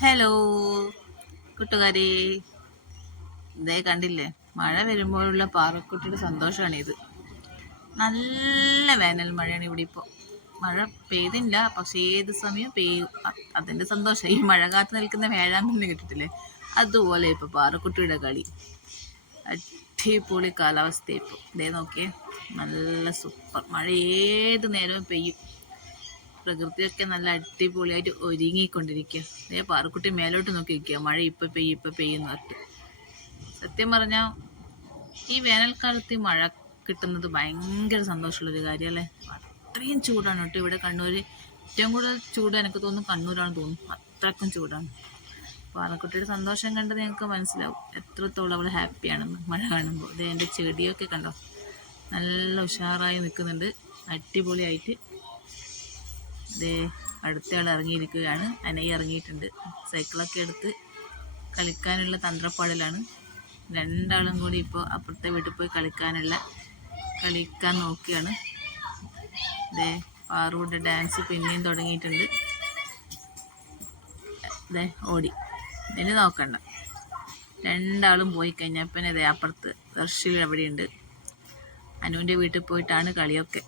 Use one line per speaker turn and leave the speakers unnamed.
Hello കൂട്ടുകാരെ. ഇതേ കണ്ടില്ലേ മഴ വരുമ്പോഴുള്ള പാറക്കുട്ടിയുടെ സന്തോഷമാണ് ഇത് നല്ല വേനൽ മഴയാണ് ഇവിടെ ഇപ്പോൾ മഴ പെയ്തില്ല പക്ഷേ ഏത് സമയം പെയ്യും? അതിന്റെ സന്തോഷം. ഈ മഴ കാത്ത് നിൽക്കുന്ന വേഴാമ്പലിന് കിട്ടിട്ടില്ലേ അതുപോലെ ഇപ്പോൾ പാറക്കുട്ടിയുടെ കളി. അടിപൊളി കാലാവസ്ഥ ഇപ്പോൾ ഇതേ നോക്കിയേ നല്ല സൂപ്പർ. മഴ ഏത് നേരവും പെയ്യും. പ്രകൃതിയൊക്കെ നല്ല അടിപൊളിയായിട്ട് ഒരുങ്ങിക്കൊണ്ടിരിക്കുക അതേ പാറക്കുട്ടി മേലോട്ട് നോക്കി നിൽക്കുക. മഴ ഇപ്പം പെയ്യും ഇപ്പം പെയ്യുന്ന സത്യം പറഞ്ഞാൽ ഈ വേനൽക്കാലത്ത് മഴ കിട്ടുന്നത് ഭയങ്കര സന്തോഷമുള്ളൊരു കാര്യമല്ലേ അത്രയും ചൂടാണ് കേട്ടോ ഇവിടെ കണ്ണൂർ ഏറ്റവും കൂടുതൽ ചൂട് എനിക്ക് തോന്നുന്നു കണ്ണൂരാണ് തോന്നുന്നു. അത്രക്കും ചൂടാണ്. പാറക്കുട്ടിയുടെ സന്തോഷം കണ്ടത് ഞങ്ങൾക്ക് മനസ്സിലാവും. എത്രത്തോളം അവൾ ഹാപ്പിയാണെന്ന് മഴ കാണുമ്പോൾ ഇത് എന്റെ ചെടിയൊക്കെ കണ്ടോ? നല്ല ഉഷാറായി നിൽക്കുന്നുണ്ട്. അടിപൊളിയായിട്ട് ദേ അടുത്തയാൾ ഇറങ്ങിയിരിക്കുകയാണ്. അനയി ഇറങ്ങിയിട്ടുണ്ട്. സൈക്കിളൊക്കെ എടുത്ത് കളിക്കാനുള്ള തന്ത്രപ്പാടിലാണ്. രണ്ടാളും കൂടി ഇപ്പോൾ അപ്പുറത്തെ വീട്ടിൽ പോയി കളിക്കാനുള്ള കളിക്കാൻ നോക്കിയാണ് ദേ പാറുവിന്റെ ഡാൻസ് പിന്നെയും തുടങ്ങിയിട്ടുണ്ട്. ദേ ഓടി. ഇനി നോക്കണ്ട. രണ്ടാളും പോയി കഴിഞ്ഞാൽ പിന്നെ ദേ അപ്പുറത്ത് ദർശിൽ എവിടെയുണ്ട് അനുവിന്റെ വീട്ടിൽ പോയിട്ടാണ് കളിയൊക്കെ.